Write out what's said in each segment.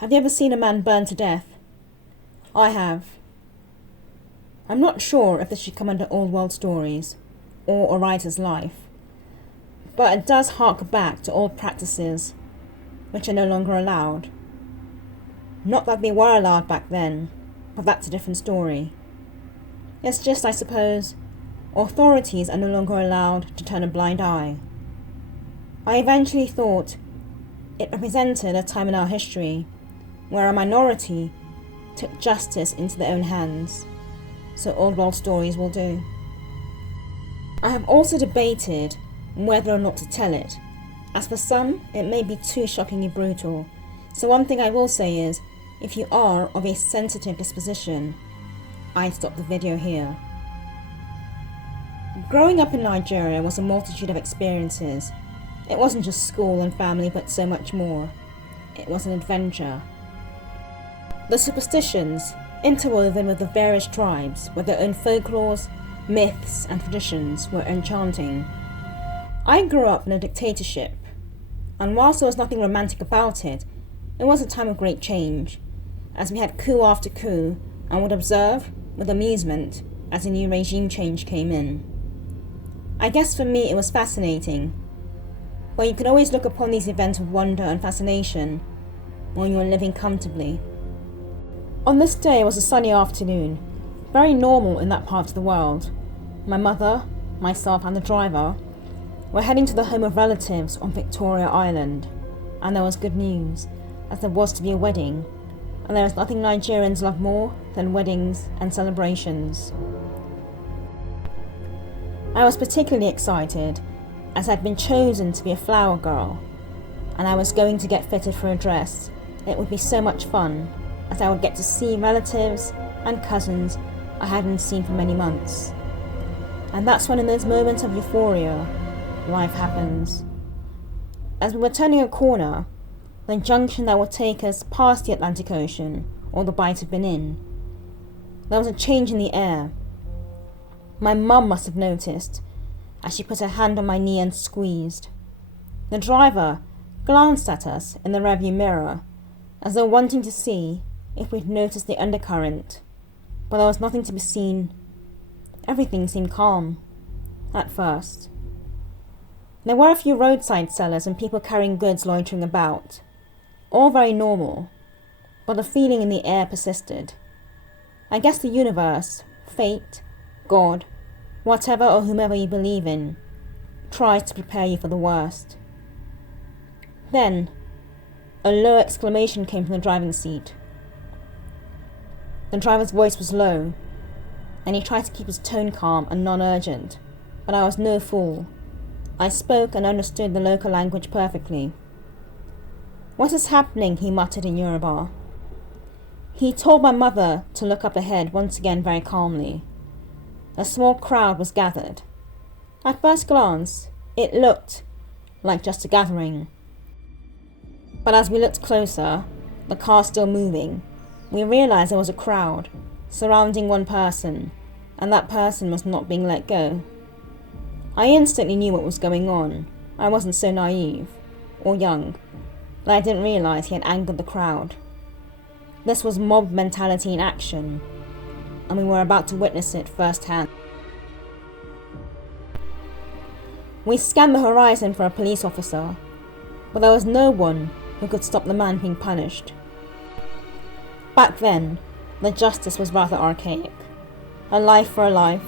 Have you ever seen a man burned to death? I have. I'm not sure if this should come under old world stories or a writer's life, but it does hark back to old practices which are no longer allowed. Not that they were allowed back then, but that's a different story. It's just, I suppose, authorities are no longer allowed to turn a blind eye. I eventually thought it represented a time in our history where a minority took justice into their own hands, so old world stories will do. I have also debated whether or not to tell it, as for some it may be too shockingly brutal, so one thing I will say is, if you are of a sensitive disposition, I'd stop the video here. Growing up in Nigeria was a multitude of experiences. It wasn't just school and family, but so much more. It was an adventure. The superstitions, interwoven with the various tribes, with their own folklores, myths and traditions, were enchanting. I grew up in a dictatorship, and whilst there was nothing romantic about it, it was a time of great change, as we had coup after coup, and would observe, with amusement, as a new regime change came in. I guess for me it was fascinating, but you could always look upon these events with wonder and fascination when you were living comfortably. On this day was a sunny afternoon, very normal in that part of the world. My mother, myself and the driver were heading to the home of relatives on Victoria Island, and there was good news, as there was to be a wedding, and there is nothing Nigerians love more than weddings and celebrations. I was particularly excited, as I'd been chosen to be a flower girl, and I was going to get fitted for a dress. It would be so much fun, as I would get to see relatives and cousins I hadn't seen for many months. And that's when, in those moments of euphoria, life happens. As we were turning a corner, the junction that would take us past the Atlantic Ocean, or the Bight of Benin, there was a change in the air. My mum must have noticed, as she put her hand on my knee and squeezed. The driver glanced at us in the rearview mirror, as though wanting to see if we'd noticed the undercurrent, but there was nothing to be seen. Everything seemed calm, at first. There were a few roadside sellers and people carrying goods loitering about, all very normal, but the feeling in the air persisted. I guess the universe, fate, God, whatever or whomever you believe in, tries to prepare you for the worst. Then, a low exclamation came from the driving seat. The driver's voice was low, and he tried to keep his tone calm and non-urgent, but I was no fool. I spoke and understood the local language perfectly. "What is happening?" he muttered in Yoruba. He told my mother to look up ahead once again very calmly. A small crowd was gathered. At first glance, it looked like just a gathering. But as we looked closer, the car still moving, we realized there was a crowd surrounding one person, and that person was not being let go. I instantly knew what was going on. I wasn't so naive, or young, that I didn't realize he had angered the crowd. This was mob mentality in action, and we were about to witness it firsthand. We scanned the horizon for a police officer, but there was no one who could stop the man being punished. Back then, the justice was rather archaic. A life for a life,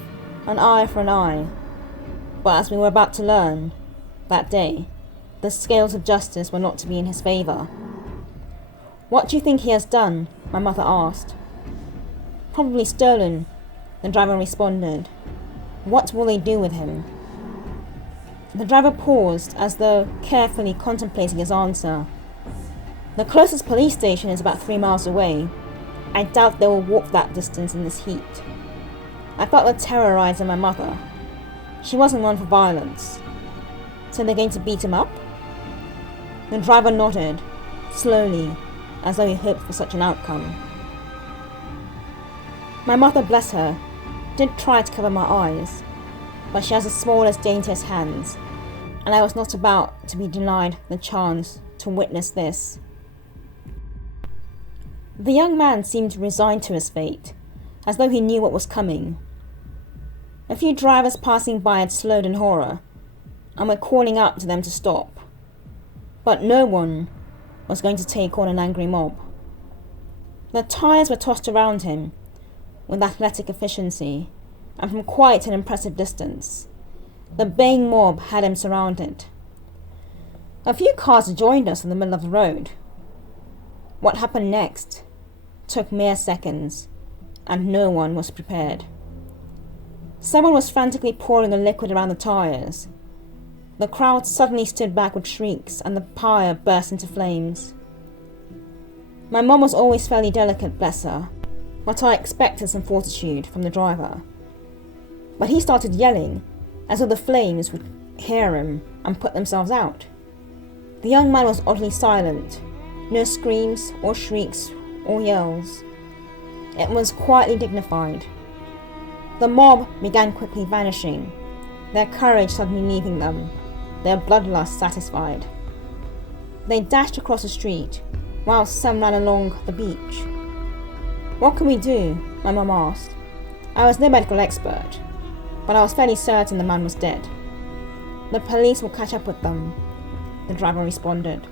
an eye for an eye. But as we were about to learn, that day, the scales of justice were not to be in his favour. "What do you think he has done?" my mother asked. "Probably stolen," the driver responded. "What will they do with him?" The driver paused, as though carefully contemplating his answer. "The closest police station is about 3 miles away. I doubt they will walk that distance in this heat." I felt the terror rise in my mother. She wasn't one for violence. "So they're going to beat him up?" The driver nodded, slowly, as though he hoped for such an outcome. My mother, bless her, did try to cover my eyes, but she has the smallest, daintiest hands, and I was not about to be denied the chance to witness this. The young man seemed resigned to his fate, as though he knew what was coming. A few drivers passing by had slowed in horror, and were calling out to them to stop. But no one was going to take on an angry mob. The tyres were tossed around him with athletic efficiency, and from quite an impressive distance. The baying mob had him surrounded. A few cars joined us in the middle of the road. What happened next took mere seconds, and no one was prepared. Someone was frantically pouring a liquid around the tyres. The crowd suddenly stood back with shrieks, and the pyre burst into flames. My mum was always fairly delicate, bless her, but I expected some fortitude from the driver. But he started yelling, as though the flames would hear him and put themselves out. The young man was oddly silent, no screams or shrieks or yells. It was quietly dignified. The mob began quickly vanishing, their courage suddenly leaving them, their bloodlust satisfied. They dashed across the street, while some ran along the beach. "What can we do?" my mum asked. I was no medical expert, but I was fairly certain the man was dead. "The police will catch up with them," the driver responded.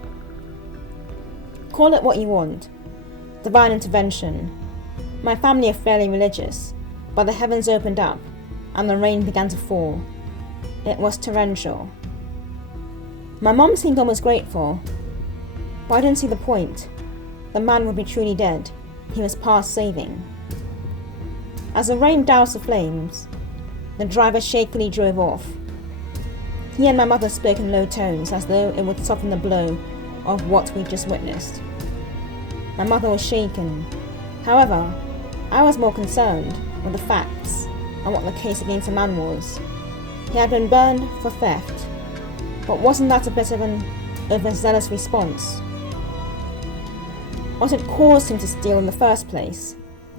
"Call it what you want. Divine intervention. My family are fairly religious, but the heavens opened up, and the rain began to fall. It was torrential." My mum seemed almost grateful, but I didn't see the point. The man would be truly dead. He was past saving. As the rain doused the flames, the driver shakily drove off. He and my mother spoke in low tones, as though it would soften the blow of what we'd just witnessed. My mother was shaken. However, I was more concerned with the facts and what the case against the man was. He had been burned for theft, but wasn't that a bit of an overzealous response? What had caused him to steal in the first place?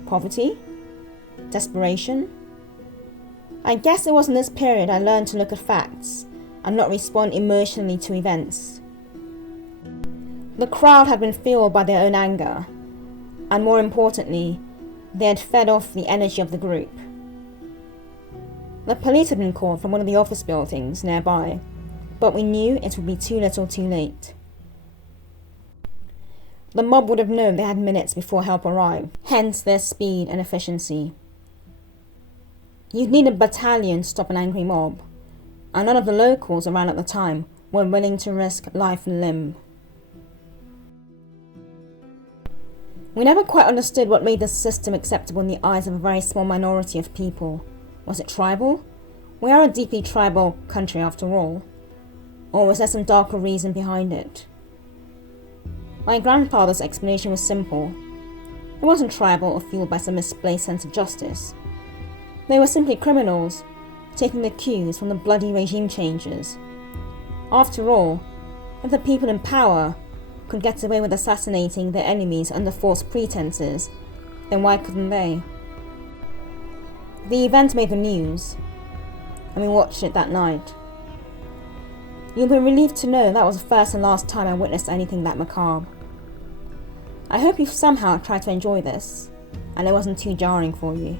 Poverty? Desperation? I guess it was in this period I learned to look at facts and not respond emotionally to events. The crowd had been fueled by their own anger, and more importantly, they had fed off the energy of the group. The police had been called from one of the office buildings nearby, but we knew it would be too little too late. The mob would have known they had minutes before help arrived, hence their speed and efficiency. You'd need a battalion to stop an angry mob, and none of the locals around at the time were willing to risk life and limb. We never quite understood what made this system acceptable in the eyes of a very small minority of people. Was it tribal? We are a deeply tribal country after all. Or was there some darker reason behind it? My grandfather's explanation was simple. It wasn't tribal or fueled by some misplaced sense of justice. They were simply criminals, taking the cues from the bloody regime changes. After all, if the people in power could get away with assassinating their enemies under false pretenses, then why couldn't they? The event made the news, and we watched it that night. You'll be relieved to know that was the first and last time I witnessed anything that macabre. I hope you've somehow tried to enjoy this, and it wasn't too jarring for you.